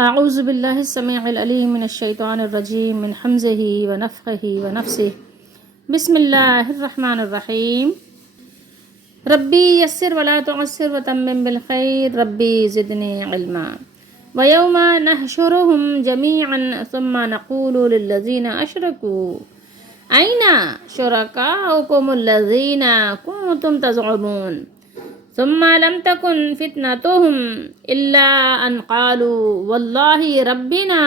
اعوذ باللہ السمیع العلیم من الشیطان الرجیم من حمزہ ونفخہ ونفثہ بسم اللہ الرحمن الرحیم ربی یسر ولا تعسر وتمم بالخیر ربی زدنی علما ویوم نحشرهم جمیعا ثم نقول للذین اشرکوا این شرکاؤکم الذین کنتم تزعمون ثم لم تكن فتنتهم إلا أن قالوا والله ربنا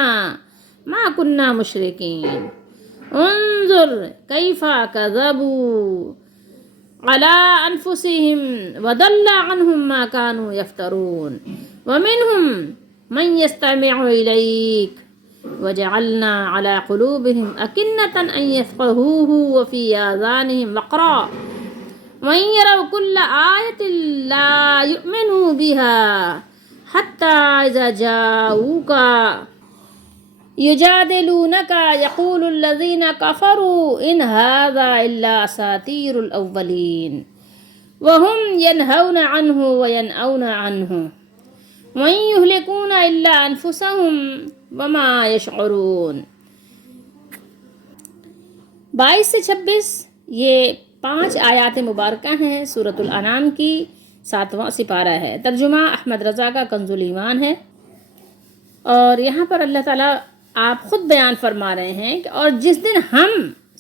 ما كنا مشركين انظر كيف كذبوا على أنفسهم وضل عنهم ما كانوا يفترون ومنهم من يستمع إليك وجعلنا على قلوبهم أكنة أن يفقهوه وفي آذانهم وقرا وَإِن يَرَوْا كُلَّ آيَةٍ لَا يُؤْمِنُوا بِهَا حَتَّى إِذَا جَاءُوكَ يُجَادِلُونَكَ يَقُولُ الَّذِينَ كَفَرُوا إِنْ هَذَا إِلَّا أَسَاطِيرُ الْأَوَّلِينَ وَهُمْ يَنْهَوْنَ عَنْهُ وَيَنْأَوْنَ عَنْهُ وَإِن يُهْلِكُونَ إِلَّا أَنفُسَهُمْ وَمَا يَشْعُرُونَ 22 سے 26 یہ 5 آیات مبارکہ ہیں سورۃ الانعام کی 7واں سپارہ ہے۔ ترجمہ احمد رضا کا کنز الایمان ہے، اور یہاں پر اللہ تعالیٰ آپ خود بیان فرما رہے ہیں کہ اور جس دن ہم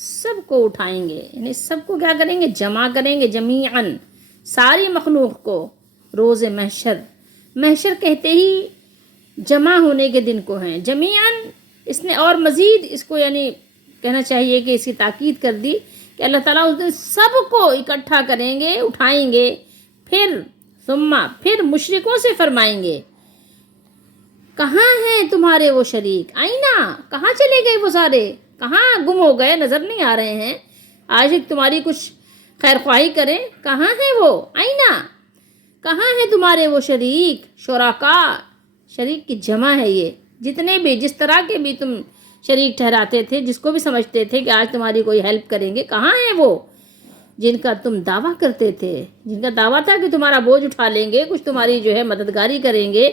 سب کو اٹھائیں گے، یعنی سب کو کیا کریں گے؟ جمع کریں گے، جمیعاً ساری مخلوق کو روز محشر۔ محشر کہتے ہی جمع ہونے کے دن کو ہیں، جمیعاً اس نے اور مزید اس کو یعنی کہنا چاہیے کہ اس کی تاکید کر دی کہ اللہ تعالیٰ اس دن سب کو اکٹھا کریں گے، اٹھائیں گے، پھر مشرکوں سے فرمائیں گے کہاں ہیں تمہارے وہ شریک؟ آئینہ کہاں چلے گئے وہ سارے؟ کہاں گم ہو گئے؟ نظر نہیں آ رہے ہیں؟ آج تمہاری کچھ خیر خواہی کریں، کہاں ہیں وہ؟ آئینہ کہاں ہیں تمہارے وہ شریک؟ شرکا، شریک کی جمع ہے یہ، جتنے بھی جس طرح کے بھی تم شریک ٹھہراتے تھے، جس کو بھی سمجھتے تھے کہ آج تمہاری کوئی ہیلپ کریں گے، کہاں ہیں وہ جن کا تم دعویٰ کرتے تھے، جن کا دعویٰ تھا کہ تمہارا بوجھ اٹھا لیں گے، کچھ تمہاری جو ہے مددگاری کریں گے،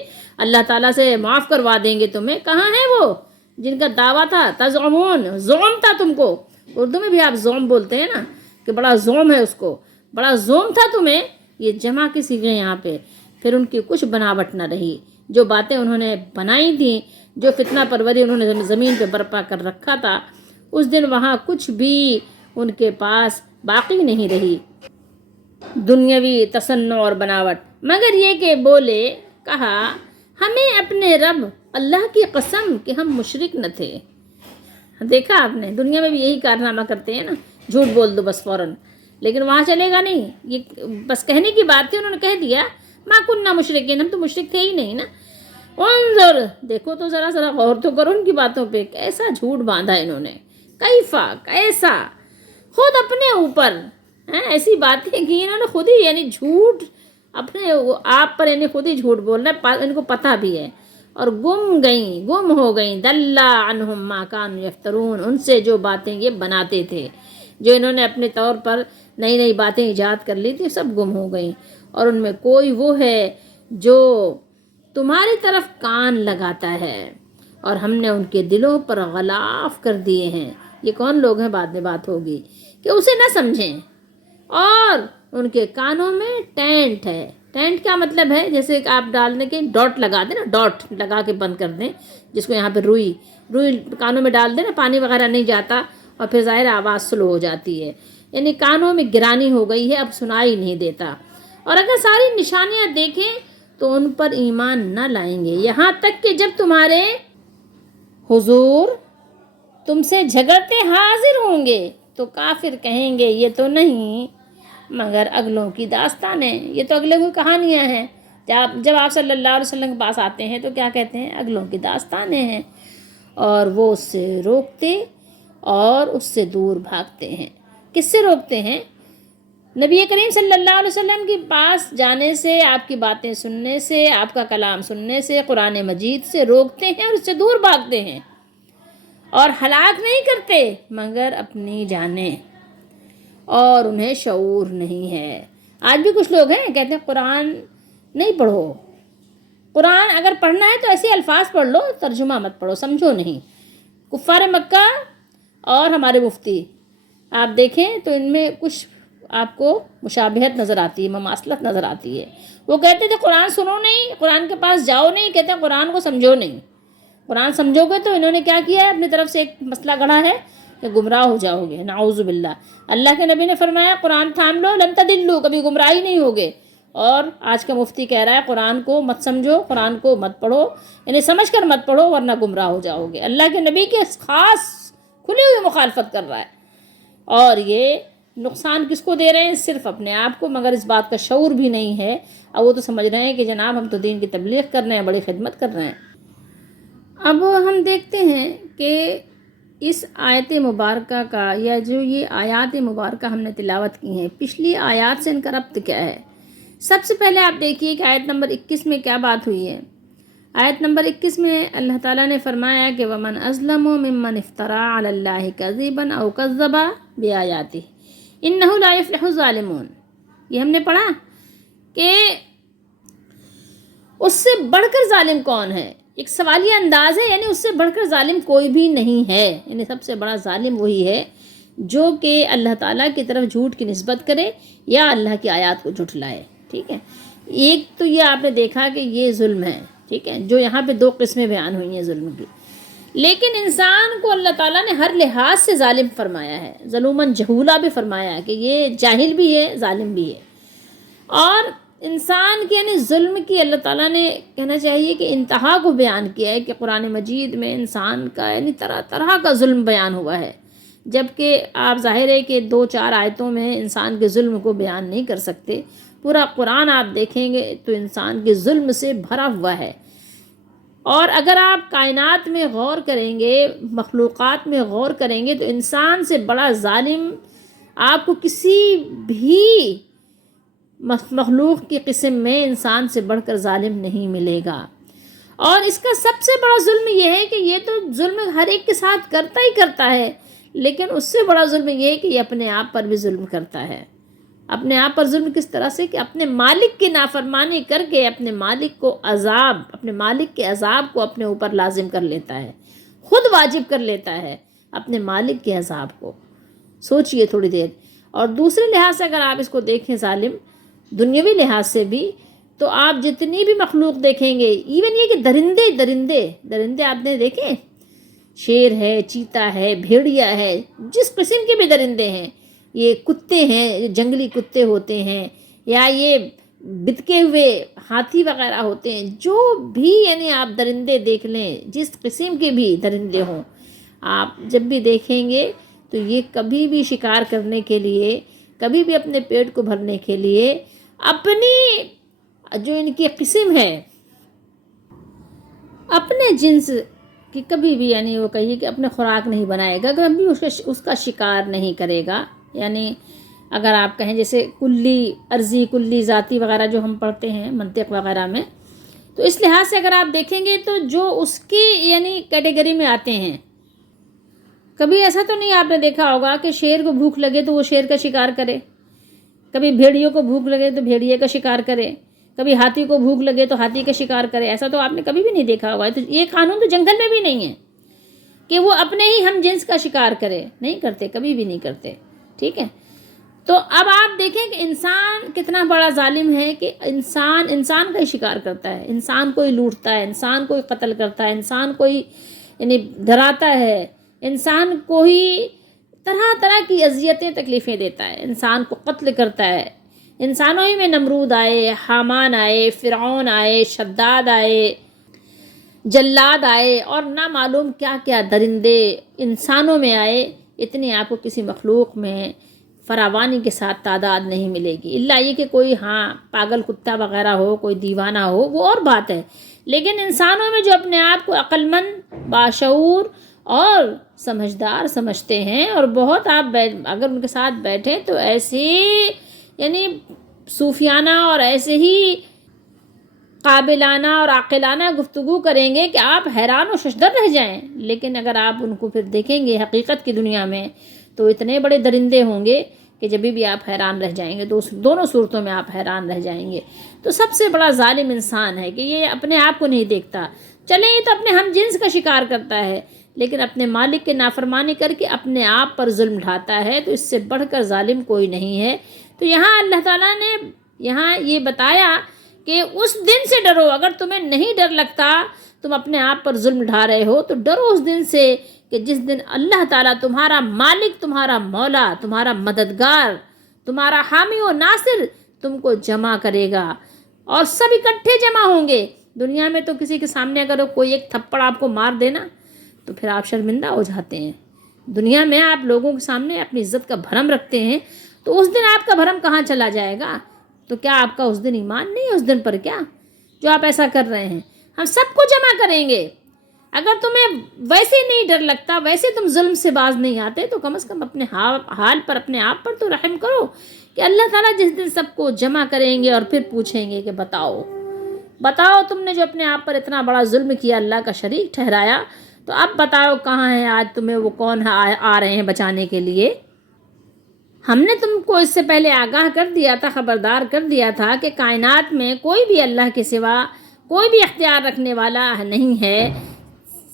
اللہ تعالیٰ سے معاف کروا دیں گے تمہیں؟ کہاں ہیں وہ جن کا دعویٰ تھا؟ تزعمون، زعم تھا تم کو، اردو میں بھی آپ زعم بولتے ہیں نا کہ بڑا زعم ہے اس کو، بڑا زعم تھا تمہیں، یہ جمع کی صیغے یہاں پہ۔ پھر ان کی کچھ بناوٹ نہ رہی، جو باتیں انہوں نے بنائی تھیں، جو فتنہ پروری انہوں نے زمین پہ برپا کر رکھا تھا، اس دن وہاں کچھ بھی ان کے پاس باقی نہیں رہی دنیاوی تصنع اور بناوٹ، مگر یہ کہ بولے، کہا ہمیں اپنے رب اللہ کی قسم کہ ہم مشرک نہ تھے۔ دیکھا آپ نے، دنیا میں بھی یہی کارنامہ کرتے ہیں نا، جھوٹ بول دو بس فوراً، لیکن وہاں چلے گا نہیں، یہ بس کہنے کی بات تھی، انہوں نے کہہ دیا ما کننا مشرکین، ہم تو مشرک تھے ہی نہیں نا۔ انظر، دیکھو تو ذرا غور تو کرو ان کی باتوں پہ، کیسا جھوٹ باندھا انہوں نے، کیفا، کیسا، خود اپنے اوپر ایسی باتیں کی انہوں نے، خود ہی یعنی جھوٹ اپنے آپ پر، یعنی خود ہی جھوٹ بولنا ان کو پتہ بھی ہے، اور گم ہو گئیں، دل عنہم ما کانوا یفترون، ان سے جو باتیں یہ بناتے تھے، جو انہوں نے اپنے طور پر نئی نئی باتیں ایجاد کر لی تھی، سب گم ہو گئیں، اور ان میں کوئی وہ ہے جو تمہاری طرف کان لگاتا ہے، اور ہم نے ان کے دلوں پر غلاف کر دیے ہیں۔ یہ کون لوگ ہیں؟ بعد میں بات ہوگی کہ اسے نہ سمجھیں، اور ان کے کانوں میں ٹینٹ ہے۔ ٹینٹ کیا مطلب ہے؟ جیسے کہ آپ ڈالنے کے ڈاٹ لگا دیں نا، ڈاٹ لگا کے بند کر دیں، جس کو یہاں پہ روئی کانوں میں ڈال دیں نا، پانی وغیرہ نہیں جاتا، اور پھر ظاہر آواز سلو ہو جاتی ہے، یعنی کانوں میں گرانی ہو گئی ہے، اب سنائی نہیں دیتا۔ اور اگر ساری نشانیاں دیکھیں تو ان پر ایمان نہ لائیں گے، یہاں تک کہ جب تمہارے حضور تم سے جھگڑتے حاضر ہوں گے تو کافر کہیں گے یہ تو نہیں مگر اگلوں کی داستانیں، یہ تو اگلوں کی کہانیاں ہیں۔ جب آپ صلی اللہ علیہ وسلم کے پاس آتے ہیں تو کیا کہتے ہیں؟ اگلوں کی داستانیں ہیں، اور وہ اس سے روکتے اور اس سے دور بھاگتے ہیں۔ کس سے روکتے ہیں؟ نبی کریم صلی اللہ علیہ وسلم کے پاس جانے سے، آپ کی باتیں سننے سے، آپ کا کلام سننے سے، قرآن مجید سے روکتے ہیں اور اس سے دور بھاگتے ہیں، اور ہلاک نہیں کرتے مگر اپنی جانیں، اور انہیں شعور نہیں ہے۔ آج بھی کچھ لوگ ہیں کہتے ہیں قرآن نہیں پڑھو، قرآن اگر پڑھنا ہے تو ایسے الفاظ پڑھ لو، ترجمہ مت پڑھو، سمجھو نہیں۔ کفار مکہ اور ہمارے مفتی آپ دیکھیں تو ان میں کچھ آپ کو مشابہت نظر آتی ہے، مماثلت نظر آتی ہے۔ وہ کہتے تھے قرآن سنو نہیں، قرآن کے پاس جاؤ نہیں، کہتے ہیں قرآن کو سمجھو نہیں۔ قرآن سمجھو گے تو انہوں نے کیا کیا ہے، اپنی طرف سے ایک مسئلہ گڑھا ہے کہ گمراہ ہو جاؤ گے، نعوذ باللہ۔ اللہ کے نبی نے فرمایا قرآن تھام لو، لن تضلوا، کبھی گمراہی نہیں ہوگے۔ اور آج کا مفتی کہہ رہا ہے قرآن کو مت سمجھو، قرآن کو مت پڑھو، یعنی سمجھ کر مت پڑھو ورنہ گمراہ ہو جاؤ گے۔ اللہ کے نبی کے خاص کھلی ہوئی مخالفت کر رہا ہے، اور یہ نقصان کس کو دے رہے ہیں؟ صرف اپنے آپ کو، مگر اس بات کا شعور بھی نہیں ہے۔ اب وہ تو سمجھ رہے ہیں کہ جناب ہم تو دین کی تبلیغ کر رہے ہیں، بڑی خدمت کر رہے ہیں۔ اب ہم دیکھتے ہیں کہ اس آیت مبارکہ کا، یا جو یہ آیات مبارکہ ہم نے تلاوت کی ہیں، پچھلی آیات سے ان کا ربط کیا ہے؟ سب سے پہلے آپ دیکھیے کہ آیت نمبر 21 میں کیا بات ہوئی ہے۔ آیت نمبر 21 میں اللہ تعالیٰ نے فرمایا کہ وَمَنْ أَظْلَمُ مِمَّنِ افْتَرَىٰ عَلَى اللَّهِ كَذِبًا أَوْ كَذَّبَ بِآيَاتِهِ إِنَّهُ لَا يُفْلِحُ الظَّالِمُونَ۔ یہ ہم نے پڑھا کہ اس سے بڑھ کر ظالم کون ہے؟ ایک سوالیہ انداز ہے، یعنی اس سے بڑھ کر ظالم کوئی بھی نہیں ہے، یعنی سب سے بڑا ظالم وہی ہے جو کہ اللہ تعالیٰ کی طرف جھوٹ کی نسبت کرے یا اللہ کی آیات کو جھٹلائے۔ ٹھیک ہے، ایک تو یہ آپ نے دیکھا کہ یہ ظلم ہے، ٹھیک ہے، جو یہاں پہ دو قسمیں بیان ہوئی ہیں ظلم کی۔ لیکن انسان کو اللہ تعالیٰ نے ہر لحاظ سے ظالم فرمایا ہے، ظلوماً جہولا بھی فرمایا ہے کہ یہ جاہل بھی ہے، ظالم بھی ہے۔ اور انسان کے یعنی ظلم کی اللہ تعالیٰ نے کہنا چاہیے کہ انتہا کو بیان کیا ہے کہ قرآن مجید میں انسان کا یعنی طرح طرح کا ظلم بیان ہوا ہے، جبکہ آپ ظاہر ہے کہ 2-4 آیتوں میں انسان کے ظلم کو بیان نہیں کر سکتے۔ پورا قرآن آپ دیکھیں گے تو انسان کے ظلم سے بھرا ہوا ہے۔ اور اگر آپ کائنات میں غور کریں گے، مخلوقات میں غور کریں گے، تو انسان سے بڑا ظالم آپ کو کسی بھی مخلوق کی قسم میں انسان سے بڑھ کر ظالم نہیں ملے گا۔ اور اس کا سب سے بڑا ظلم یہ ہے کہ یہ تو ظلم ہر ایک کے ساتھ کرتا ہی کرتا ہے، لیکن اس سے بڑا ظلم یہ ہے کہ یہ اپنے آپ پر بھی ظلم کرتا ہے۔ اپنے آپ پر ظلم کس طرح سے؟ کہ اپنے مالک کی نافرمانی کر کے اپنے مالک کو عذاب، اپنے مالک کے عذاب کو اپنے اوپر لازم کر لیتا ہے، خود واجب کر لیتا ہے اپنے مالک کے عذاب کو۔ سوچئے تھوڑی دیر۔ اور دوسرے لحاظ سے اگر آپ اس کو دیکھیں ظالم، دنیاوی لحاظ سے بھی، تو آپ جتنی بھی مخلوق دیکھیں گے، ایون یہ کہ درندے آپ نے دیکھیں، شیر ہے، چیتا ہے، بھیڑیا ہے، جس قسم کے بھی درندے ہیں، یہ کتے ہیں، جنگلی کتے ہوتے ہیں، یا یہ بتکے ہوئے ہاتھی وغیرہ ہوتے ہیں، جو بھی یعنی آپ درندے دیکھ لیں، جس قسم کے بھی درندے ہوں، آپ جب بھی دیکھیں گے تو یہ کبھی بھی شکار کرنے کے لیے، کبھی بھی اپنے پیٹ کو بھرنے کے لیے اپنی جو ان کی قسم ہے، اپنے جنس کی کبھی بھی یعنی وہ کہیے کہ اپنے خوراک نہیں بنائے گا، کبھی اس کا شکار نہیں کرے گا۔ یعنی اگر آپ کہیں جیسے کلی عرضی، کلی ذاتی وغیرہ جو ہم پڑھتے ہیں منطق وغیرہ میں، تو اس لحاظ سے اگر آپ دیکھیں گے تو جو اس کی یعنی کیٹیگری میں آتے ہیں، کبھی ایسا تو نہیں آپ نے دیکھا ہوگا کہ شیر کو بھوک لگے تو وہ شیر کا شکار کرے، کبھی بھیڑیوں کو بھوک لگے تو بھیڑیے کا شکار کرے، کبھی ہاتھی کو بھوک لگے تو ہاتھی کا شکار کرے۔ ایسا تو آپ نے کبھی بھی نہیں دیکھا ہوگا۔ تو یہ قانون تو جنگل میں بھی نہیں ہے کہ وہ اپنے ہی ہم جنس کا شکار کرے، نہیں کرتے، کبھی بھی نہیں کرتے، ٹھیک ہے۔ تو اب آپ دیکھیں کہ انسان کتنا بڑا ظالم ہے کہ انسان کا ہی شکار کرتا ہے، انسان کو ہی لوٹتا ہے، انسان کو ہی قتل کرتا ہے، انسان کو ہی یعنی ڈراتا ہے، انسان کو ہی طرح طرح کی اذیتیں تکلیفیں دیتا ہے، انسان کو قتل کرتا ہے۔ انسانوں ہی میں نمرود آئے، حامان آئے، فرعون آئے، شداد آئے، جلاد آئے، اور نہ معلوم کیا کیا درندے انسانوں میں آئے۔ اتنے آپ کو کسی مخلوق میں فراوانی کے ساتھ تعداد نہیں ملے گی، الا یہ کہ کوئی پاگل کتا وغیرہ ہو، کوئی دیوانہ ہو، وہ اور بات ہے۔ لیکن انسانوں میں جو اپنے آپ کو عقل مند، باشعور اور سمجھدار سمجھتے ہیں، اور بہت آپ اگر ان کے ساتھ بیٹھیں تو ایسے یعنی صوفیانہ اور ایسے ہی قابلانہ اور عاقلانہ گفتگو کریں گے کہ آپ حیران و ششدر رہ جائیں۔ لیکن اگر آپ ان کو پھر دیکھیں گے حقیقت کی دنیا میں، تو اتنے بڑے درندے ہوں گے کہ جب بھی آپ حیران رہ جائیں گے، دونوں صورتوں میں آپ حیران رہ جائیں گے۔ تو سب سے بڑا ظالم انسان ہے کہ یہ اپنے آپ کو نہیں دیکھتا۔ چلیں یہ تو اپنے ہم جنس کا شکار کرتا ہے، لیکن اپنے مالک کے نافرمانی کر کے اپنے آپ پر ظلم ڈھاتا ہے، تو اس سے بڑھ کر ظالم کوئی نہیں ہے۔ تو یہاں اللہ تعالیٰ نے یہاں یہ بتایا کہ اس دن سے ڈرو۔ اگر تمہیں نہیں ڈر لگتا، تم اپنے آپ پر ظلم ڈھا رہے ہو، تو ڈرو اس دن سے کہ جس دن اللہ تعالیٰ تمہارا مالک، تمہارا مولا، تمہارا مددگار، تمہارا حامی و ناصر تم کو جمع کرے گا، اور سب اکٹھے جمع ہوں گے۔ دنیا میں تو کسی کے سامنے اگر کوئی ایک تھپڑ آپ کو مار دینا تو پھر آپ شرمندہ ہو جاتے ہیں۔ دنیا میں آپ لوگوں کے سامنے اپنی عزت کا بھرم رکھتے ہیں، تو اس دن آپ کا بھرم کہاں چلا جائے گا؟ تو کیا آپ کا اس دن ایمان نہیں ہے اس دن پر کیا، جو آپ ایسا کر رہے ہیں؟ ہم سب کو جمع کریں گے۔ اگر تمہیں ویسے نہیں ڈر لگتا، ویسے تم ظلم سے باز نہیں آتے، تو کم از کم اپنے حال پر، اپنے آپ پر تو رحم کرو کہ اللہ تعالیٰ جس دن سب کو جمع کریں گے اور پھر پوچھیں گے کہ بتاؤ تم نے جو اپنے آپ پر اتنا بڑا ظلم کیا، اللہ کا شریک ٹھہرایا، تو اب بتاؤ کہاں ہے آج تمہیں وہ کون آ رہے ہیں بچانے کے لیے؟ ہم نے تم کو اس سے پہلے آگاہ کر دیا تھا، خبردار کر دیا تھا کہ کائنات میں کوئی بھی اللہ کے سوا کوئی بھی اختیار رکھنے والا نہیں ہے،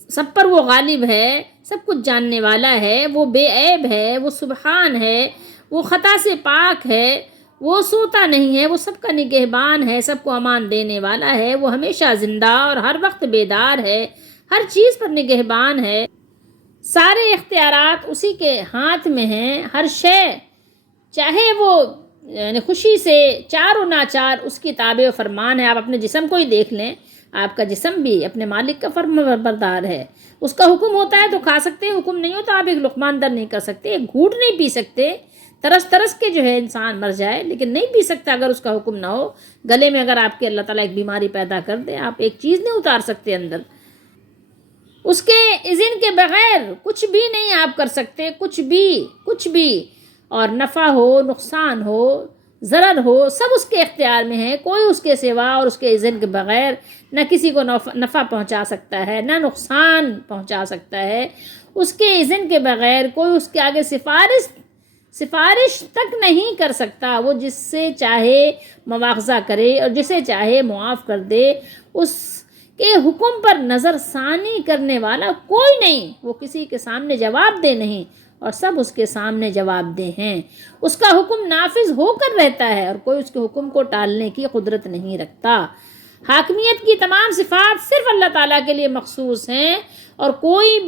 سب پر وہ غالب ہے، سب کچھ جاننے والا ہے، وہ بے عیب ہے، وہ سبحان ہے، وہ خطا سے پاک ہے، وہ سوتا نہیں ہے، وہ سب کا نگہبان ہے، سب کو امان دینے والا ہے، وہ ہمیشہ زندہ اور ہر وقت بیدار ہے، ہر چیز پر نگہبان ہے، سارے اختیارات اسی کے ہاتھ میں ہیں، ہر شے چاہے وہ یعنی خوشی سے چار و ناچار اس کی تابع و فرمان ہے۔ آپ اپنے جسم کو ہی دیکھ لیں، آپ کا جسم بھی اپنے مالک کا فرم بردار ہے، اس کا حکم ہوتا ہے تو کھا سکتے ہیں، حکم نہیں ہوتا آپ ایک لقمان در نہیں کر سکتے، ایک گھونٹ نہیں پی سکتے، ترس کے جو ہے انسان مر جائے لیکن نہیں پی سکتا اگر اس کا حکم نہ ہو۔ گلے میں اگر آپ کے اللہ تعالیٰ ایک بیماری پیدا کر دے، آپ ایک چیز نہیں اتار سکتے اندر، اس کے اذن کے بغیر کچھ بھی نہیں آپ کر سکتے، کچھ بھی، اور نفع ہو، نقصان ہو، ضرر ہو، سب اس کے اختیار میں ہے، کوئی اس کے سوا اور اس کے اذن کے بغیر نہ کسی کو نفع پہنچا سکتا ہے، نہ نقصان پہنچا سکتا ہے، اس کے اذن کے بغیر کوئی اس کے آگے سفارش تک نہیں کر سکتا۔ وہ جس سے چاہے مواخذہ کرے اور جسے چاہے معاف کر دے، اس کے حکم پر نظر ثانی کرنے والا کوئی نہیں، وہ کسی کے سامنے جواب دہ نہیں اور سب اس کے سامنے جواب دہ ہیں، اس کا حکم نافذ ہو کر رہتا ہے اور کوئی اس کے حکم کو ٹالنے کی قدرت نہیں رکھتا۔ حاکمیت کی تمام صفات صرف اللہ تعالیٰ کے لیے مخصوص ہیں، اور کوئی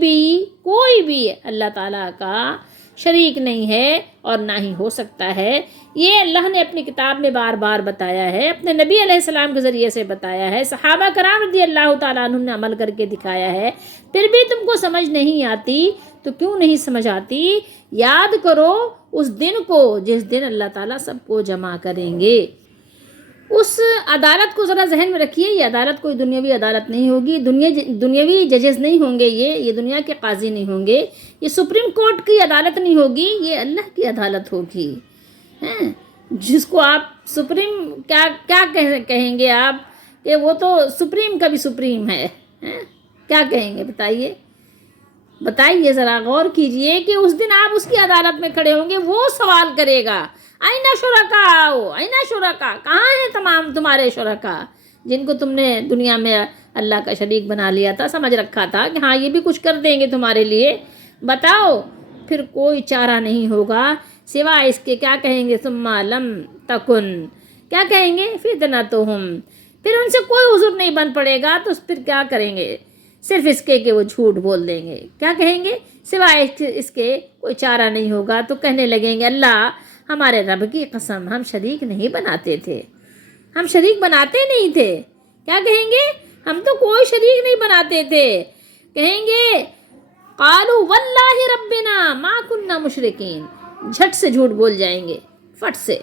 بھی اللہ تعالیٰ کا شریک نہیں ہے اور نہ ہی ہو سکتا ہے۔ یہ اللہ نے اپنی کتاب میں بار بار بتایا ہے، اپنے نبی علیہ السلام کے ذریعے سے بتایا ہے، صحابہ کرام رضی اللہ تعالیٰ عنہم نے عمل کر کے دکھایا ہے، پھر بھی تم کو سمجھ نہیں آتی تو کیوں نہیں سمجھ آتی؟ یاد کرو اس دن کو جس دن اللہ تعالیٰ سب کو جمع کریں گے۔ اس عدالت کو ذرا ذہن میں رکھیے، یہ عدالت کوئی دنیاوی عدالت نہیں ہوگی، دنیاوی ججز نہیں ہوں گے، یہ دنیا کے قاضی نہیں ہوں گے، یہ سپریم کورٹ کی عدالت نہیں ہوگی، یہ اللہ کی عدالت ہوگی، جس کو آپ سپریم کیا کہیں گے آپ کہ وہ تو سپریم کا بھی سپریم ہے، کیا کہیں گے بتائیے ذرا غور کیجئے کہ اس دن آپ اس کی عدالت میں کھڑے ہوں گے، وہ سوال کرے گا اینا شرکا، کہاں ہیں تمام تمہارے شرکا جن کو تم نے دنیا میں اللہ کا شریک بنا لیا تھا، سمجھ رکھا تھا کہ ہاں یہ بھی کچھ کر دیں گے تمہارے لیے؟ بتاؤ، پھر کوئی چارہ نہیں ہوگا سوائے اس کے، کیا کہیں گے؟ ثم لم تکن، کیا کہیں گے؟ فتنتہم، پھر ان سے کوئی عذر نہیں بن پڑے گا، تو پھر کیا کریں گے؟ صرف اس کے کہ وہ جھوٹ بول دیں گے، کیا کہیں گے؟ سوائے اس کے کوئی چارہ نہیں ہوگا، تو کہنے لگیں گے اللہ ہمارے رب کی قسم ہم شریک نہیں بناتے تھے، کیا کہیں گے؟ ہم تو کوئی شریک نہیں بناتے تھے۔ کہیں گے قالوا واللہ ربنا ما کننا مشرکین، جھٹ سے جھوٹ بول جائیں گے، فٹ سے۔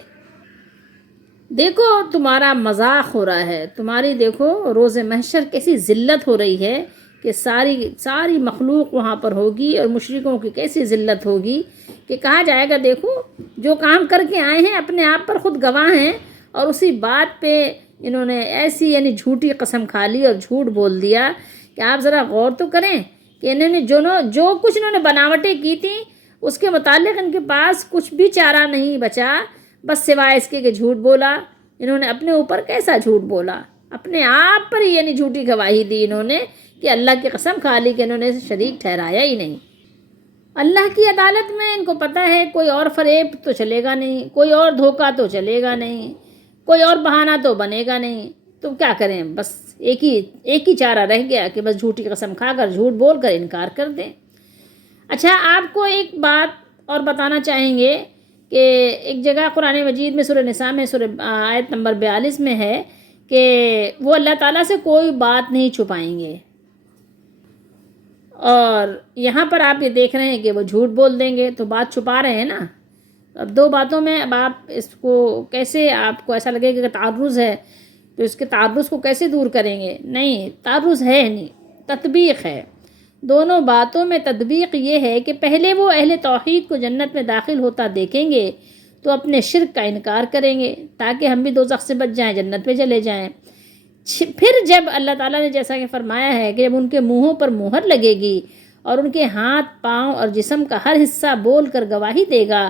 دیکھو تمہارا مذاق ہو رہا ہے، تمہاری دیکھو روز محشر کیسی ذلت ہو رہی ہے کہ ساری مخلوق وہاں پر ہوگی، اور مشرکوں کی کیسی ذلت ہوگی کہ کہا جائے گا دیکھو جو کام کر کے آئے ہیں اپنے آپ پر خود گواہ ہیں، اور اسی بات پہ انہوں نے ایسی یعنی جھوٹی قسم کھا لی اور جھوٹ بول دیا کہ آپ ذرا غور تو کریں کہ انہوں نے جو کچھ انہوں نے بناوٹیں کی تھیں اس کے متعلق ان کے پاس کچھ بھی چارہ نہیں بچا بس سوائے اس کے کہ جھوٹ بولا۔ انہوں نے اپنے اوپر کیسا جھوٹ بولا، اپنے آپ پر ہی یعنی جھوٹی گواہی دی انہوں نے کہ اللہ کی قسم کھا لی کہ انہوں نے شریک ٹھہرایا ہی نہیں۔ اللہ کی عدالت میں ان کو پتہ ہے کوئی اور فریب تو چلے گا نہیں، کوئی اور دھوکہ تو چلے گا نہیں، کوئی اور بہانہ تو بنے گا نہیں، تو کیا کریں، بس ایک ہی چارہ رہ گیا کہ بس جھوٹی قسم کھا کر جھوٹ بول کر انکار کر دیں۔ اچھا، آپ کو ایک بات اور بتانا چاہیں گے کہ ایک جگہ قرآن مجید میں سورہ نساء میں آیت نمبر 42 میں ہے کہ وہ اللہ تعالیٰ سے کوئی بات نہیں چھپائیں گے، اور یہاں پر آپ یہ دیکھ رہے ہیں کہ وہ جھوٹ بول دیں گے تو بات چھپا رہے ہیں نا۔ اب دو باتوں میں اب آپ اس کو کیسے، آپ کو ایسا لگے کہ تعرض ہے تو اس کے تعرض کو کیسے دور کریں گے؟ نہیں، تعرض ہے نہیں، تطبیق ہے۔ دونوں باتوں میں تطبیق یہ ہے کہ پہلے وہ اہل توحید کو جنت میں داخل ہوتا دیکھیں گے تو اپنے شرک کا انکار کریں گے تاکہ ہم بھی دوزخ سے بچ جائیں، جنت میں چلے جائیں۔ پھر جب اللہ تعالیٰ نے جیسا کہ فرمایا ہے کہ جب ان کے منہوں پر مہر لگے گی اور ان کے ہاتھ، پاؤں اور جسم کا ہر حصہ بول کر گواہی دے گا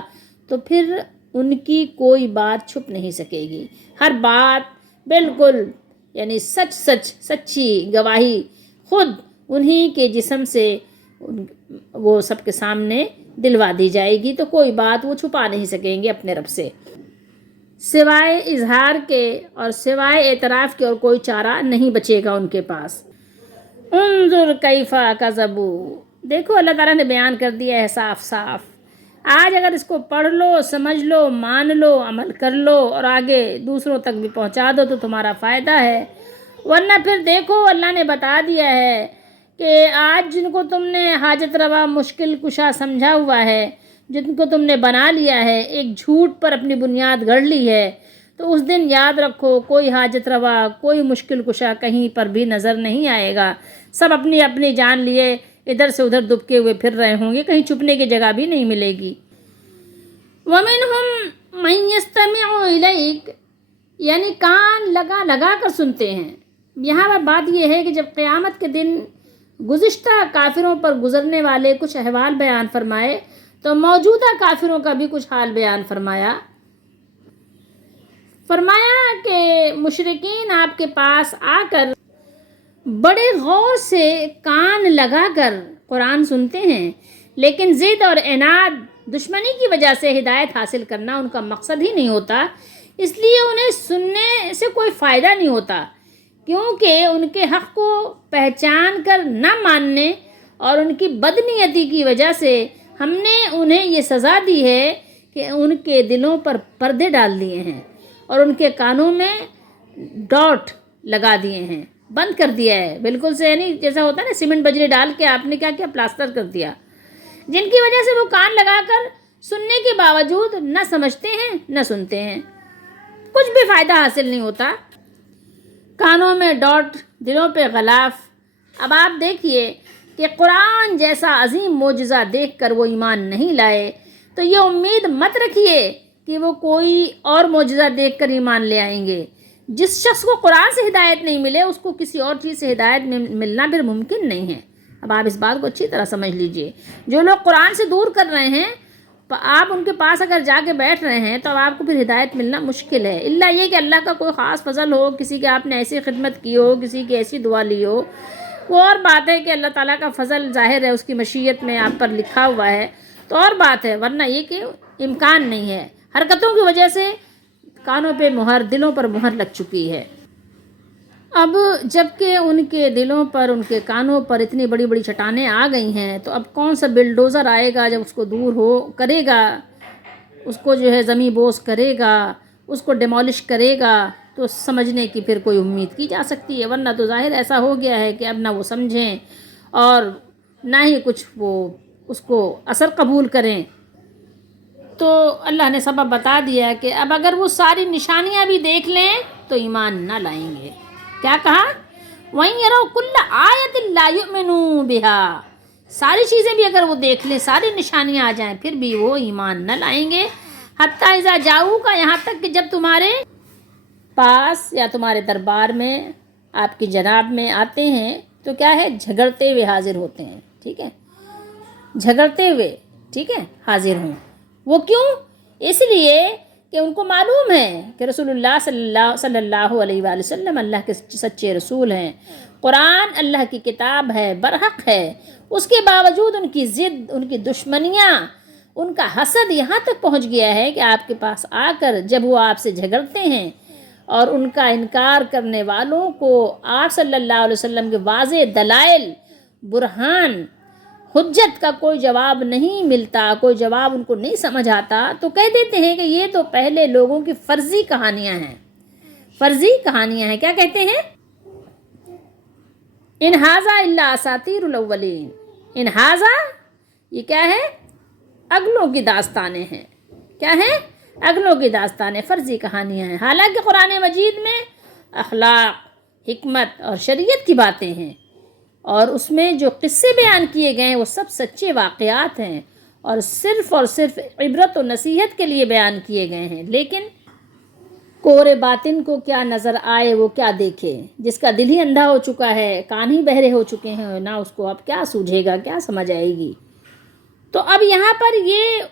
تو پھر ان کی کوئی بات چھپ نہیں سکے گی، ہر بات بالکل یعنی سچی گواہی خود انہی کے جسم سے وہ سب کے سامنے دلوا دی جائے گی، تو کوئی بات وہ چھپا نہیں سکیں گے اپنے رب سے، سوائے اظہار کے اور سوائے اعتراف کے اور کوئی چارہ نہیں بچے گا ان کے پاس۔ انظر کیفا کذبوا، دیکھو اللہ تعالیٰ نے بیان کر دیا ہے صاف صاف۔ آج اگر اس کو پڑھ لو، سمجھ لو، مان لو، عمل کر لو اور آگے دوسروں تک بھی پہنچا دو تو تمہارا فائدہ ہے، ورنہ پھر دیکھو اللہ نے بتا دیا ہے کہ آج جن کو تم نے حاجت روا مشکل کشا سمجھا ہوا ہے، جن کو تم نے بنا لیا ہے، ایک جھوٹ پر اپنی بنیاد گڑھ لی ہے، تو اس دن یاد رکھو کوئی حاجت روا، کوئی مشکل کشا کہیں پر بھی نظر نہیں آئے گا، سب اپنی اپنی جان لیے ادھر سے ادھر دبکے ہوئے پھر رہے ہوں گے، کہیں چھپنے کی جگہ بھی نہیں ملے گی۔ وَمِنْهُمْ مَنْ يَسْتَمِعُ إِلَيْكَ، یعنی کان لگا لگا کر سنتے ہیں۔ یہاں پر بات یہ ہے کہ جب قیامت کے دن گزشتہ کافروں پر گزرنے والے کچھ احوال بیان فرمائے تو موجودہ کافروں کا بھی کچھ حال بیان فرمایا کہ مشرکین آپ کے پاس آ کر بڑے غور سے کان لگا کر قرآن سنتے ہیں، لیکن ضد اور عناد، دشمنی کی وجہ سے ہدایت حاصل کرنا ان کا مقصد ہی نہیں ہوتا، اس لیے انہیں سننے سے کوئی فائدہ نہیں ہوتا، کیونکہ ان کے حق کو پہچان کر نہ ماننے اور ان کی بدنیتی کی وجہ سے ہم نے انہیں یہ سزا دی ہے کہ ان کے دلوں پر پردے ڈال دیے ہیں اور ان کے کانوں میں ڈاٹ لگا دیے ہیں، بند کر دیا ہے، بالکل سے یعنی جیسا ہوتا ہے نا سیمنٹ بجری ڈال کے آپ نے کیا کیا پلاسٹر کر دیا، جن کی وجہ سے وہ کان لگا کر سننے کے باوجود نہ سمجھتے ہیں نہ سنتے ہیں، کچھ بھی فائدہ حاصل نہیں ہوتا، کانوں میں ڈاٹ، دلوں پہ غلاف۔ اب آپ دیکھیے کہ قرآن جیسا عظیم معجزہ دیکھ کر وہ ایمان نہیں لائے تو یہ امید مت رکھیے کہ وہ کوئی اور معجزہ دیکھ کر ایمان لے آئیں گے۔ جس شخص کو قرآن سے ہدایت نہیں ملے اس کو کسی اور چیز سے ہدایت ملنا پھر ممکن نہیں ہے۔ اب آپ اس بات کو اچھی طرح سمجھ لیجئے، جو لوگ قرآن سے دور کر رہے ہیں آپ ان کے پاس اگر جا کے بیٹھ رہے ہیں تو اب آپ کو پھر ہدایت ملنا مشکل ہے، الا یہ کہ اللہ کا کوئی خاص فضل ہو، کسی کے آپ نے ایسی خدمت کی ہو، کسی کی ایسی دعا لی ہو، وہ اور بات ہے کہ اللہ تعالیٰ کا فضل ظاہر ہے، اس کی مشیت میں آپ پر لکھا ہوا ہے تو اور بات ہے، ورنہ یہ کہ امکان نہیں ہے، حرکتوں کی وجہ سے کانوں پہ مہر، دلوں پر مہر لگ چکی ہے۔ اب جب کہ ان کے دلوں پر، ان کے کانوں پر اتنی بڑی بڑی چٹانیں آ گئی ہیں تو اب کون سا بلڈوزر آئے گا جب اس کو دور کرے گا، اس کو جو ہے زمیں بوس کرے گا، اس کو ڈیمولش کرے گا، تو سمجھنے کی پھر کوئی امید کی جا سکتی ہے، ورنہ تو ظاہر ایسا ہو گیا ہے کہ اب نہ وہ سمجھیں اور نہ ہی کچھ وہ اس کو اثر قبول کریں۔ تو اللہ نے سبب بتا دیا کہ اب اگر وہ ساری نشانیاں بھی دیکھ لیں تو ایمان نہ لائیں گے۔ کیا کہا؟ وَإِن يَرَوْا كُلَّ آيَةٍ لَا يُؤْمِنُوا بِهَا، ساری چیزیں بھی اگر وہ دیکھ لیں، ساری نشانیاں آ جائیں پھر بھی وہ ایمان نہ لائیں گے، حتیٰ اذا جاؤکا، یہاں تک کہ جب تمہارے پاس یا تمہارے دربار میں، آپ کی جناب میں آتے ہیں تو کیا ہے، جھگڑتے ہوئے حاضر ہوتے ہیں، ٹھیک ہے، جھگڑتے ہوئے ٹھیک ہے، حاضر ہوں۔ وہ کیوں؟ اس لیے کہ ان کو معلوم ہے کہ رسول اللہ صلی اللہ علیہ وآلہ وسلم اللہ کے سچے رسول ہیں، قرآن اللہ کی کتاب ہے، برحق ہے۔ اس کے باوجود ان کی ضد، ان کی دشمنیاں، ان کا حسد یہاں تک پہنچ گیا ہے کہ آپ کے پاس آ کر جب وہ آپ سے جھگڑتے ہیں اور ان کا انکار کرنے والوں کو آپ صلی اللہ علیہ وسلم کے واضح دلائل، برہان، حجت کا کوئی جواب نہیں ملتا، کوئی جواب ان کو نہیں سمجھ آتا، تو کہہ دیتے ہیں کہ یہ تو پہلے لوگوں کی فرضی کہانیاں ہیں، فرضی کہانیاں ہیں۔ کیا کہتے ہیں؟ ان ھذا الا اساطیر الاولین، ان ھذا، یہ کیا ہے؟ اگلوں کی داستانیں ہیں۔ کیا ہے؟ اگلوں کی داستانیں، فرضی کہانیاں ہیں۔ حالانکہ قرآن مجید میں اخلاق، حکمت اور شریعت کی باتیں ہیں، اور اس میں جو قصے بیان کیے گئے ہیں وہ سب سچے واقعات ہیں اور صرف عبرت و نصیحت کے لیے بیان کیے گئے ہیں۔ لیکن کور باطن کو کیا نظر آئے وہ کیا دیکھے؟ جس کا دل ہی اندھا ہو چکا ہے، کان ہی بہرے ہو چکے ہیں، نہ اس کو اب کیا سوجھے گا، کیا سمجھ آئے گی؟ تو اب یہاں پر یہ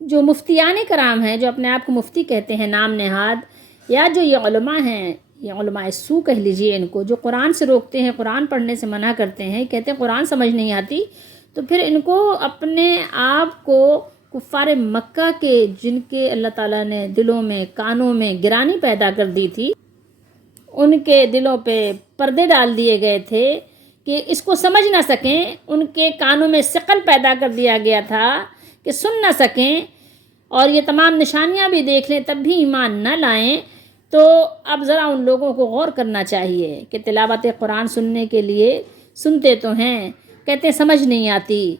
جو مفتیان کرام ہیں، جو اپنے آپ کو مفتی کہتے ہیں نام نہاد، یا جو یہ علماء ہیں، یہ علماء سو کہہ لیجئے ان کو، جو قرآن سے روکتے ہیں، قرآن پڑھنے سے منع کرتے ہیں، کہتے ہیں قرآن سمجھ نہیں آتی، تو پھر ان کو اپنے آپ کو کفار مکہ کے، جن کے اللہ تعالیٰ نے دلوں میں، کانوں میں گرانی پیدا کر دی تھی، ان کے دلوں پہ پردے ڈال دیے گئے تھے کہ اس کو سمجھ نہ سکیں، ان کے کانوں میں ثقل پیدا کر دیا گیا تھا کہ سن نہ سکیں، اور یہ تمام نشانیاں بھی دیکھ لیں تب بھی ایمان نہ لائیں۔ تو اب ذرا ان لوگوں کو غور کرنا چاہیے کہ تلاوت قرآن سننے کے لیے سنتے تو ہیں، کہتے ہیں سمجھ نہیں آتی،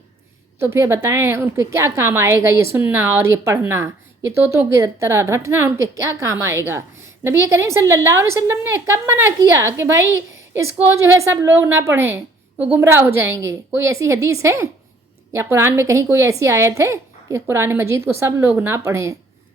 تو پھر بتائیں ان کے کیا کام آئے گا یہ سننا اور یہ پڑھنا، یہ طوطوں کی طرح رٹنا ان کے کیا کام آئے گا؟ نبی کریم صلی اللہ علیہ وسلم نے کب منع کیا کہ بھائی اس کو جو ہے سب لوگ نہ پڑھیں، وہ گمراہ ہو جائیں گے؟ کوئی ایسی حدیث ہے یا قرآن میں کہیں کوئی ایسی آیت ہے کہ قرآن مجید کو سب لوگ نہ پڑھیں؟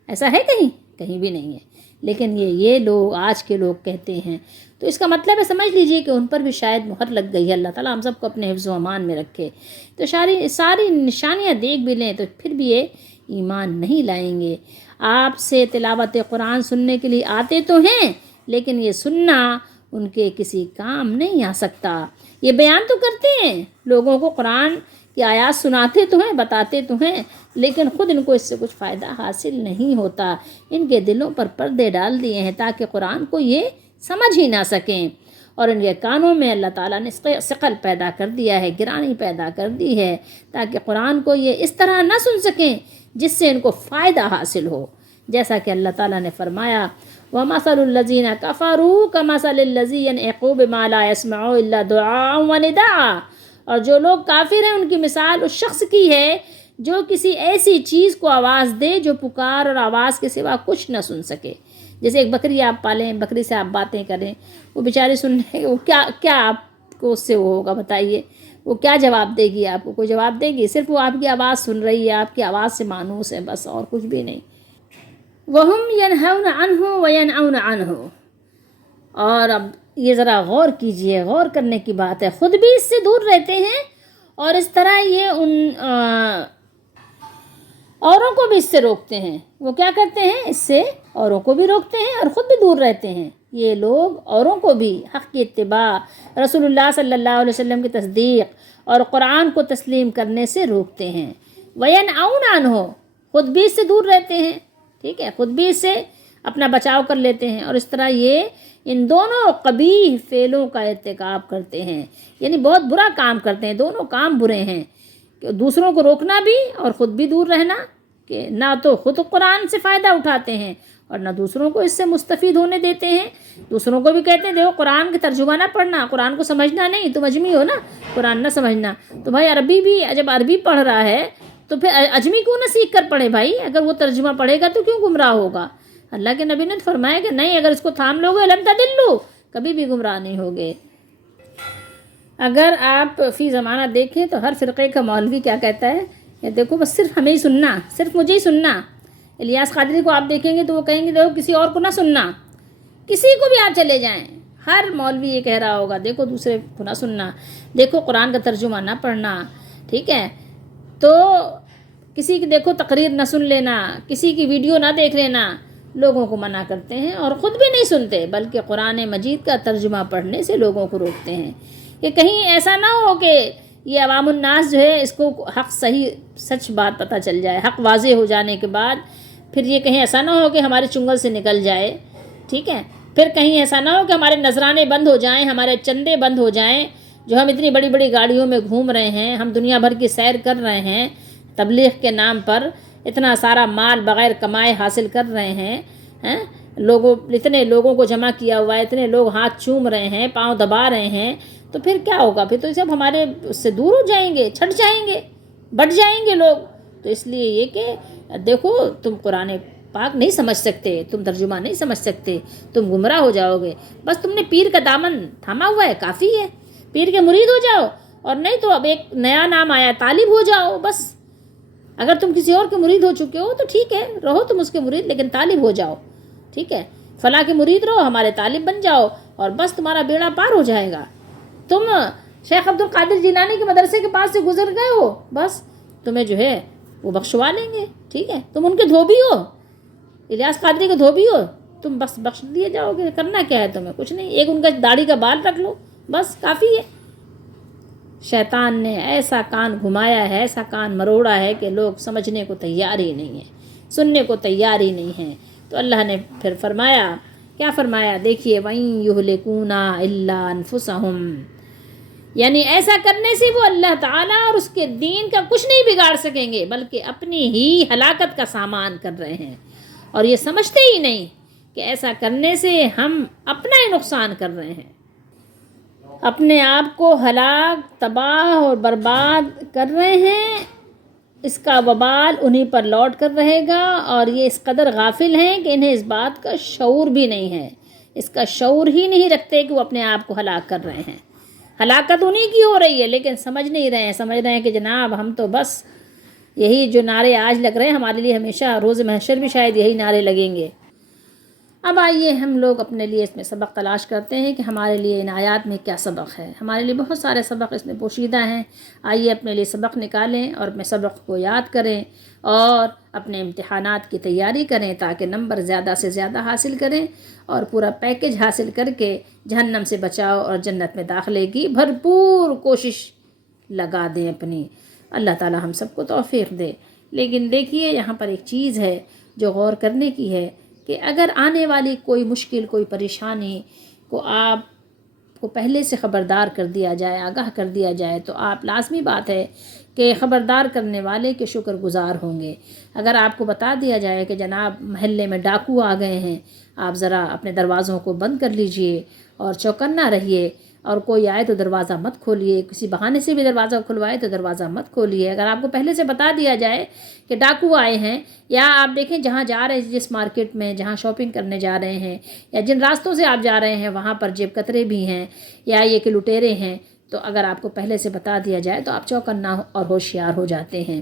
ایسا ہے کہیں؟ کہیں بھی نہیں ہے۔ لیکن یہ لوگ، آج کے لوگ کہتے ہیں، تو اس کا مطلب ہے سمجھ لیجئے کہ ان پر بھی شاید مہر لگ گئی ہے۔ اللہ تعالیٰ ہم سب کو اپنے حفظ و امان میں رکھے۔ تو ساری نشانیاں دیکھ بھی لیں تو پھر بھی یہ ایمان نہیں لائیں گے۔ آپ سے تلاوت قرآن سننے کے لیے آتے تو ہیں، لیکن یہ سننا ان کے کسی کام نہیں آ سکتا۔ یہ بیان تو کرتے ہیں، لوگوں کو قرآن کی آیات سناتے تو ہیں، بتاتے تو ہیں، لیکن خود ان کو اس سے کچھ فائدہ حاصل نہیں ہوتا۔ ان کے دلوں پر پردے ڈال دیے ہیں تاکہ قرآن کو یہ سمجھ ہی نہ سکیں، اور ان کے کانوں میں اللہ تعالیٰ نے ثقل پیدا کر دیا ہے، گرانی پیدا کر دی ہے، تاکہ قرآن کو یہ اس طرح نہ سن سکیں جس سے ان کو فائدہ حاصل ہو۔ جیسا کہ اللہ تعالیٰ نے فرمایا وَمَثَلُ الَّذِينَ كَفَرُوا كَمَثَلِ الَّذِي يَنْعِقُ بِمَا لَا يَسْمَعُ إِلَّا دُعَاءً وَنِدَاءً، اور جو لوگ کافر ہیں ان کی مثال اس شخص کی ہے جو کسی ایسی چیز کو آواز دے جو پکار اور آواز کے سوا کچھ نہ سن سکے۔ جیسے ایک بکری آپ پالیں، بکری سے آپ باتیں کریں، وہ بیچاری سننے، وہ کیا آپ کو اس سے وہ ہوگا بتائیے؟ وہ کیا جواب دے گی؟ آپ کو کوئی جواب دے گی؟ صرف وہ آپ کی آواز سن رہی ہے، آپ کی آواز سے مانوس ہے، بس، اور کچھ بھی نہیں۔ وَهُمْ يَنْهَوْنَ عَنْهُ وَيَنْأَوْنَ عَنْهُ، اور اب یہ ذرا غور کیجئے، غور کرنے کی بات ہے، خود بھی اس سے دور رہتے ہیں اور اس طرح یہ ان اوروں کو بھی اس سے روکتے ہیں۔ وہ کیا کرتے ہیں؟ اس سے اوروں کو بھی روکتے ہیں اور خود بھی دور رہتے ہیں۔ یہ لوگ اوروں کو بھی حق کی اتباع، رسول اللہ صلی اللہ علیہ وسلم کی تصدیق اور قرآن کو تسلیم کرنے سے روکتے ہیں۔ وَيَنْأَوْنَ عَنْهُ، خود بھی اس سے دور رہتے ہیں، ٹھیک ہے، خود بھی اس سے اپنا بچاؤ کر لیتے ہیں، اور اس طرح یہ ان دونوں قبیح فعلوں کا ارتکاب کرتے ہیں، یعنی بہت برا کام کرتے ہیں۔ دونوں کام برے ہیں کہ دوسروں کو روکنا بھی اور خود بھی دور رہنا، کہ نہ تو خود قرآن سے فائدہ اٹھاتے ہیں اور نہ دوسروں کو اس سے مستفید ہونے دیتے ہیں۔ دوسروں کو بھی کہتے ہیں دیکھو قرآن کا ترجمہ نہ پڑھنا، قرآن کو سمجھنا نہیں، تم اجمی ہو نا، قرآن نہ سمجھنا۔ تو بھائی عربی بھی، جب عربی پڑھ رہا ہے تو پھر اجمی کیوں نہ سیکھ کر پڑھے بھائی؟ اگر وہ ترجمہ پڑھے گا تو کیوں گمراہ ہوگا؟ اللہ کے نبی نے فرمایا کہ نہیں، اگر اس کو تھام لوگے لن تضلوا، کبھی بھی گمراہ نہیں ہوگے۔ اگر آپ فی زمانہ دیکھیں تو ہر فرقے کا مولوی کیا کہتا ہے کہ دیکھو بس صرف ہمیں ہی سننا، صرف مجھے ہی سننا۔ الیاس قادری کو آپ دیکھیں گے تو وہ کہیں گے دیکھو کسی اور کو نہ سننا، کسی کو بھی آپ چلے جائیں، ہر مولوی یہ کہہ رہا ہوگا دیکھو دوسرے کو نہ سننا، دیکھو قرآن کا ترجمہ نہ پڑھنا، ٹھیک ہے۔ تو کسی کی دیکھو تقریر نہ سن لینا، کسی کی ویڈیو نہ دیکھ لینا، لوگوں کو منع کرتے ہیں اور خود بھی نہیں سنتے، بلکہ قرآن مجید کا ترجمہ پڑھنے سے لوگوں کو روکتے ہیں کہ کہیں ایسا نہ ہو کہ یہ عوام الناس جو ہے اس کو حق صحیح سچ بات پتہ چل جائے، حق واضح ہو جانے کے بعد پھر یہ کہیں ایسا نہ ہو کہ ہمارے چنگل سے نکل جائے، ٹھیک ہے، پھر کہیں ایسا نہ ہو کہ ہمارے نذرانے بند ہو جائیں، ہمارے چندے بند ہو جائیں، جو ہم اتنی بڑی بڑی گاڑیوں میں گھوم رہے ہیں، ہم دنیا بھر کی سیر کر رہے ہیں، تبلیغ کے نام پر اتنا سارا مال بغیر کمائے حاصل کر رہے ہیں، اتنے لوگوں کو جمع کیا ہوا ہے، اتنے لوگ ہاتھ چوم رہے ہیں، پاؤں دبا رہے ہیں، تو پھر کیا ہوگا؟ پھر تو سب ہمارے اس سے دور ہو جائیں گے، چھٹ جائیں گے، بٹ جائیں گے لوگ۔ تو اس لیے یہ کہ دیکھو تم قرآن پاک نہیں سمجھ سکتے، تم ترجمہ نہیں سمجھ سکتے، تم گمراہ ہو جاؤ گے، بس تم نے پیر کا دامن تھاما ہوا ہے، کافی ہے، پیر کے مرید ہو جاؤ، اور نہیں تو اب ایک نیا نام آیا طالب ہو جاؤ بس۔ اگر تم کسی اور کے مرید ہو چکے ہو تو ٹھیک ہے، رہو تم اس کے مرید، لیکن طالب ہو جاؤ، ٹھیک ہے، فلاں کے مرید رہو، ہمارے طالب بن جاؤ، اور بس تمہارا بیڑا پار ہو جائے گا۔ تم شیخ عبد القادر جیلانی کے مدرسے کے پاس سے گزر گئے ہو، بس تمہیں جو ہے وہ بخشوا لیں گے، ٹھیک ہے، تم ان کے دھوبی ہو، الیاس قادری کے دھوبی ہو، تم بس بخش دیے جاؤ گے۔ کرنا کیا ہے تمہیں؟ کچھ نہیں، ایک ان کا داڑھی کا بال رکھ لو، بس کافی ہے۔ شیطان نے ایسا کان گھمایا ہے، ایسا کان مروڑا ہے کہ لوگ سمجھنے کو تیار ہی نہیں ہیں، سننے کو تیار ہی نہیں ہیں۔ تو اللہ نے پھر فرمایا، کیا فرمایا؟ دیکھیے وَإِن يُهْلِكُونَ إِلَّا أَنفُسَهُمْ، یعنی ایسا کرنے سے وہ اللہ تعالیٰ اور اس کے دین کا کچھ نہیں بگاڑ سکیں گے، بلکہ اپنی ہی ہلاکت کا سامان کر رہے ہیں، اور یہ سمجھتے ہی نہیں کہ ایسا کرنے سے ہم اپنا ہی نقصان کر رہے ہیں، اپنے آپ کو ہلاک، تباہ اور برباد کر رہے ہیں۔ اس کا وبال انہی پر لوٹ کر رہے گا، اور یہ اس قدر غافل ہیں کہ انہیں اس بات کا شعور بھی نہیں ہے، اس کا شعور ہی نہیں رکھتے کہ وہ اپنے آپ کو ہلاک کر رہے ہیں۔ ہلاکت انہی کی ہو رہی ہے، لیکن سمجھ نہیں رہے ہیں، سمجھ رہے ہیں کہ جناب ہم تو بس یہی جو نعرے آج لگ رہے ہیں ہمارے لیے ہمیشہ روز محشر بھی شاید یہی نعرے لگیں گے۔ اب آئیے ہم لوگ اپنے لیے اس میں سبق تلاش کرتے ہیں کہ ہمارے لیے ان آیات میں کیا سبق ہے۔ ہمارے لیے بہت سارے سبق اس میں پوشیدہ ہیں، آئیے اپنے لیے سبق نکالیں اور اپنے سبق کو یاد کریں اور اپنے امتحانات کی تیاری کریں، تاکہ نمبر زیادہ سے زیادہ حاصل کریں اور پورا پیکج حاصل کر کے جہنم سے بچاؤ اور جنت میں داخلے کی بھرپور کوشش لگا دیں اپنی۔ اللہ تعالی ہم سب کو توفیق دے۔ لیکن دیکھیے یہاں پر ایک چیز ہے جو غور کرنے کی ہے کہ اگر آنے والی کوئی مشکل، کوئی پریشانی کو آپ کو پہلے سے خبردار کر دیا جائے، آگاہ کر دیا جائے، تو آپ لازمی بات ہے کہ خبردار کرنے والے کے شکر گزار ہوں گے۔ اگر آپ کو بتا دیا جائے کہ جناب محلے میں ڈاکو آ گئے ہیں، آپ ذرا اپنے دروازوں کو بند کر لیجئے اور چوکنا رہیے، اور کوئی آئے تو دروازہ مت کھولیے، کسی بہانے سے بھی دروازہ کھلوائے تو دروازہ مت کھولیے۔ اگر آپ کو پہلے سے بتا دیا جائے کہ ڈاکو آئے ہیں، یا آپ دیکھیں جہاں جا رہے ہیں، جس مارکیٹ میں جہاں شاپنگ کرنے جا رہے ہیں، یا جن راستوں سے آپ جا رہے ہیں وہاں پر جیب کترے بھی ہیں، یا یہ کہ لٹیرے ہیں، تو اگر آپ کو پہلے سے بتا دیا جائے تو آپ چوکنا اور ہوشیار ہو جاتے ہیں۔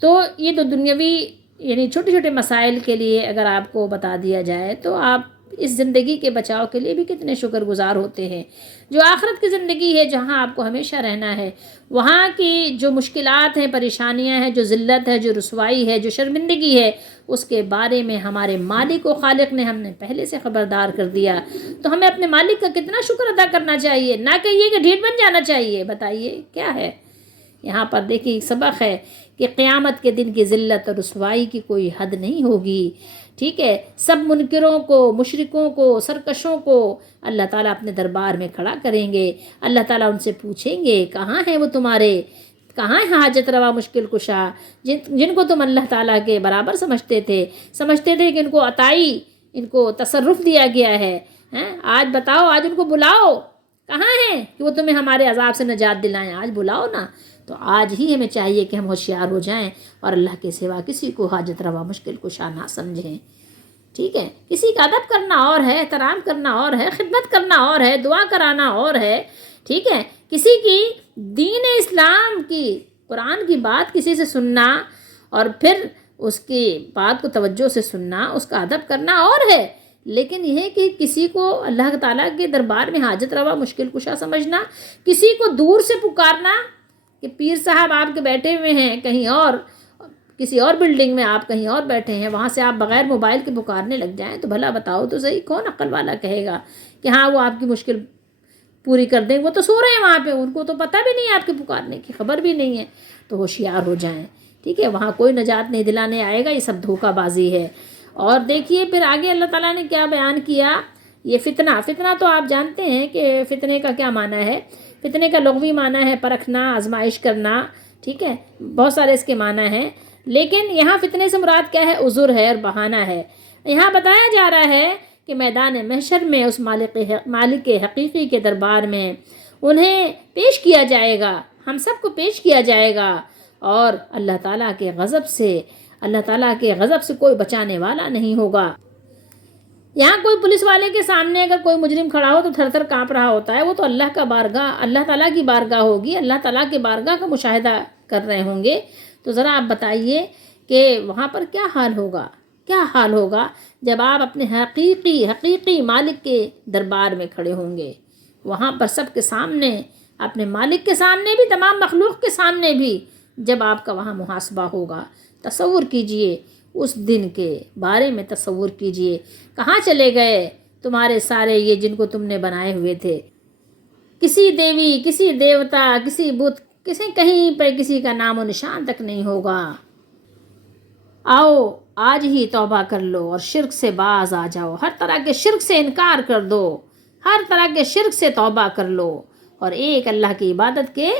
تو یہ تو دنیاوی یعنی چھوٹے چھوٹے مسائل کے لیے اگر آپ کو بتا دیا جائے تو آپ اس زندگی کے بچاؤ کے لیے بھی کتنے شکر گزار ہوتے ہیں۔ جو آخرت کی زندگی ہے، جہاں آپ کو ہمیشہ رہنا ہے، وہاں کی جو مشکلات ہیں، پریشانیاں ہیں، جو ذلت ہے، جو رسوائی ہے، جو شرمندگی ہے، اس کے بارے میں ہمارے مالک و خالق نے ہم نے پہلے سے خبردار کر دیا، تو ہمیں اپنے مالک کا کتنا شکر ادا کرنا چاہیے، نہ کہ یہ کہ ڈھیٹ بن جانا چاہیے۔ بتائیے کیا ہے یہاں پر؟ دیکھیے سبق ہے کہ قیامت کے دن کی ذلت اور رسوائی کی کوئی حد نہیں ہوگی، ٹھیک ہے۔ سب منکروں کو، مشرکوں کو، سرکشوں کو اللہ تعالیٰ اپنے دربار میں کھڑا کریں گے۔ اللہ تعالیٰ ان سے پوچھیں گے کہاں ہیں وہ تمہارے، کہاں ہے حاجت روا مشکل کشا، جن کو تم اللہ تعالیٰ کے برابر سمجھتے تھے کہ ان کو عطائی، ان کو تصرف دیا گیا ہے، آج بتاؤ، آج ان کو بلاؤ، کہاں ہیں کہ وہ تمہیں ہمارے عذاب سے نجات دلائیں، آج بلاؤ نا۔ تو آج ہی ہمیں چاہیے کہ ہم ہوشیار ہو جائیں اور اللہ کے سوا کسی کو حاجت روا مشکل کشا نہ سمجھیں، ٹھیک ہے۔ کسی کا ادب کرنا اور ہے، احترام کرنا اور ہے، خدمت کرنا اور ہے، دعا کرانا اور ہے، ٹھیک ہے۔ کسی کی دین اسلام کی، قرآن کی بات کسی سے سننا اور پھر اس کی بات کو توجہ سے سننا، اس کا ادب کرنا اور ہے، لیکن یہ ہے کہ کسی کو اللہ تعالیٰ کے دربار میں حاجت روا مشکل کشا سمجھنا، کسی کو دور سے پکارنا کہ پیر صاحب آپ کے بیٹھے ہوئے ہیں کہیں اور، کسی اور بلڈنگ میں آپ کہیں اور بیٹھے ہیں، وہاں سے آپ بغیر موبائل کے پکارنے لگ جائیں تو بھلا بتاؤ تو صحیح، کون عقل والا کہے گا کہ ہاں وہ آپ کی مشکل پوری کر دیں؟ وہ تو سو رہے ہیں وہاں پہ، ان کو تو پتہ بھی نہیں ہے، آپ کے پکارنے کی خبر بھی نہیں ہے. تو ہوشیار ہو جائیں، ٹھیک ہے؟ وہاں کوئی نجات نہیں دلانے آئے گا، یہ سب دھوکہ بازی ہے. اور دیکھیے پھر آگے اللہ تعالیٰ نے کیا بیان کیا. یہ فتنہ تو آپ جانتے ہیں کہ فتنے کا کیا معنی ہے. فتنے کا لغوی معنی ہے پرکھنا، آزمائش کرنا، ٹھیک ہے؟ بہت سارے اس کے معنی ہیں، لیکن یہاں فتنے سے مراد کیا ہے؟ عذر ہے اور بہانہ ہے. یہاں بتایا جا رہا ہے کہ میدان محشر میں اس مالک حقیقی کے دربار میں انہیں پیش کیا جائے گا، ہم سب کو پیش کیا جائے گا، اور اللہ تعالیٰ کے غضب سے کوئی بچانے والا نہیں ہوگا. یہاں کوئی پولیس والے کے سامنے اگر کوئی مجرم کھڑا ہو تو تھر تھر کانپ رہا ہوتا ہے، وہ تو اللہ تعالیٰ کی بارگاہ ہوگی، اللہ تعالیٰ کی بارگاہ کا مشاہدہ کر رہے ہوں گے. تو ذرا آپ بتائیے کہ وہاں پر کیا حال ہوگا جب آپ اپنے حقیقی مالک کے دربار میں کھڑے ہوں گے. وہاں پر سب کے سامنے، اپنے مالک کے سامنے بھی، تمام مخلوق کے سامنے بھی، جب آپ کا وہاں محاسبہ ہوگا. تصور کیجئے اس دن کے بارے میں، تصور کیجئے کہاں چلے گئے تمہارے سارے یہ جن کو تم نے بنائے ہوئے تھے. کسی دیوی، کسی دیوتا، کسی بت، کہیں پہ کسی کا نام و نشان تک نہیں ہوگا. آؤ آج ہی توبہ کر لو اور شرک سے باز آ جاؤ، ہر طرح کے شرک سے انکار کر دو، ہر طرح کے شرک سے توبہ کر لو، اور ایک اللہ کی عبادت کے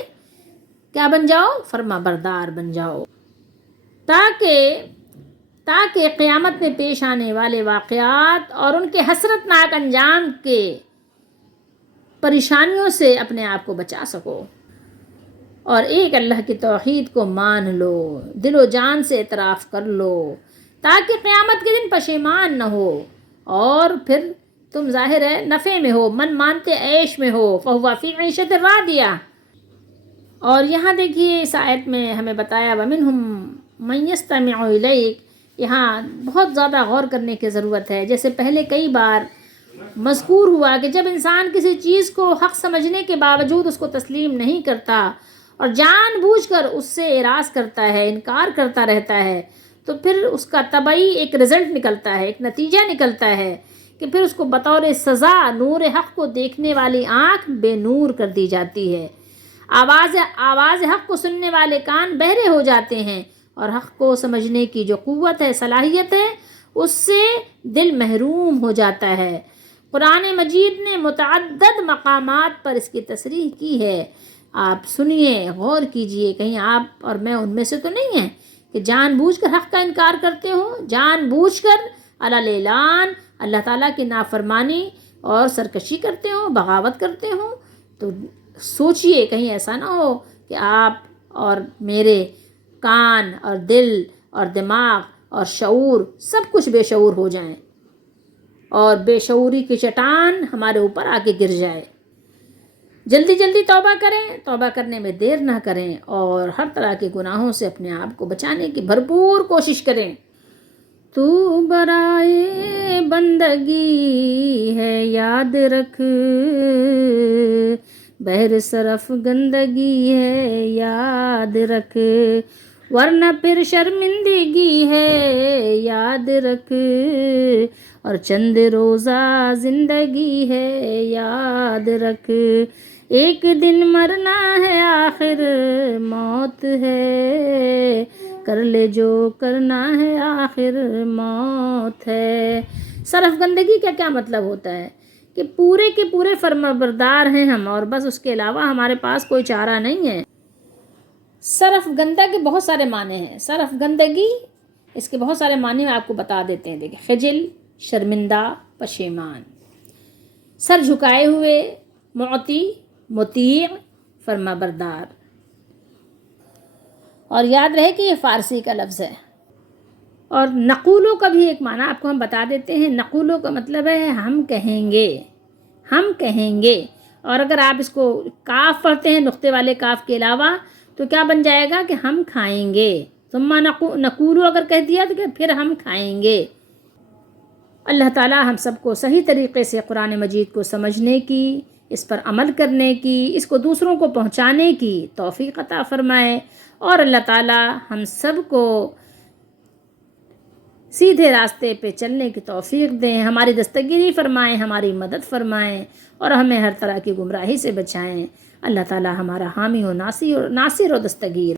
کیا بن جاؤ؟ فرما بردار بن جاؤ، تاکہ قیامت میں پیش آنے والے واقعات اور ان کے حسرت ناک انجام کے پریشانیوں سے اپنے آپ کو بچا سکو، اور ایک اللہ کی توحید کو مان لو، دل و جان سے اعتراف کر لو، تاکہ قیامت کے دن پشیمان نہ ہو، اور پھر تم ظاہر ہے نفع میں ہو، من مانتے عیش میں ہو، فہو فی عیشۃ راضیہ. اور یہاں دیکھیے اس آیت میں ہمیں بتایا وَمِنْهُمْ مَنْ يَسْتَمِعُ إِلَيْكَ. یہاں بہت زیادہ غور کرنے کی ضرورت ہے. جیسے پہلے کئی بار مذکور ہوا کہ جب انسان کسی چیز کو حق سمجھنے کے باوجود اس کو تسلیم نہیں کرتا اور جان بوجھ کر اس سے اعراض کرتا ہے، انکار کرتا رہتا ہے، تو پھر اس کا طبعی ایک رزلٹ نکلتا ہے، ایک نتیجہ نکلتا ہے کہ پھر اس کو بطور سزا نور حق کو دیکھنے والی آنکھ بے نور کر دی جاتی ہے، آواز حق کو سننے والے کان بہرے ہو جاتے ہیں، اور حق کو سمجھنے کی جو قوت ہے، صلاحیت ہے، اس سے دل محروم ہو جاتا ہے. قرآن مجید نے متعدد مقامات پر اس کی تصریح کی ہے. آپ سنیے، غور کیجئے، کہیں آپ اور میں ان میں سے تو نہیں ہیں کہ جان بوجھ کر حق کا انکار کرتے ہوں، جان بوجھ کر علی اعلان اللہ تعالیٰ کی نافرمانی اور سرکشی کرتے ہوں، بغاوت کرتے ہوں. تو سوچئے کہیں ایسا نہ ہو کہ آپ اور میرے کان اور دل اور دماغ اور شعور سب کچھ بے شعور ہو جائیں اور بے شعوری کی چٹان ہمارے اوپر آ کے گر جائے. جلدی جلدی توبہ کریں، توبہ کرنے میں دیر نہ کریں، اور ہر طرح کے گناہوں سے اپنے آپ کو بچانے کی بھرپور کوشش کریں. تو برائے بندگی ہے یاد رکھ، بہر صرف گندگی ہے یاد رکھ، ورنہ پھر شرمندگی ہے یاد رکھ، اور چند روزہ زندگی ہے یاد رکھ، ایک دن مرنا ہے آخر موت ہے، کر لے جو کرنا ہے آخر موت ہے. صرف گندگی کا کیا مطلب ہوتا ہے؟ کہ پورے کے پورے فرما بردار ہیں ہم، اور بس اس کے علاوہ ہمارے پاس کوئی چارہ نہیں ہے. صرف گندہ کے بہت سارے معنی ہیں. صرف گندگی، اس کے بہت سارے معنی میں آپ کو بتا دیتے ہیں. دیکھیں، خجل، شرمندہ، پشیمان، سر جھکائے ہوئے، معطی، مطیع، فرما بردار. اور یاد رہے کہ یہ فارسی کا لفظ ہے. اور نقولو کا بھی ایک معنی آپ کو ہم بتا دیتے ہیں. نقولو کا مطلب ہے ہم کہیں گے، ہم کہیں گے. اور اگر آپ اس کو کاف پڑھتے ہیں نقطے والے کاف کے علاوہ تو کیا بن جائے گا کہ ہم کھائیں گے. ثم نقولو اگر کہہ دیا تو کہ پھر ہم کھائیں گے. اللہ تعالیٰ ہم سب کو صحیح طریقے سے قرآن مجید کو سمجھنے کی، اس پر عمل کرنے کی، اس کو دوسروں کو پہنچانے کی توفیق عطا فرمائے. اور اللہ تعالیٰ ہم سب کو سیدھے راستے پہ چلنے کی توفیق دیں، ہماری دستگیری فرمائیں، ہماری مدد فرمائیں اور ہمیں ہر طرح کی گمراہی سے بچائیں۔ اللہ تعالی ہمارا حامی و ناصر و دستگیر۔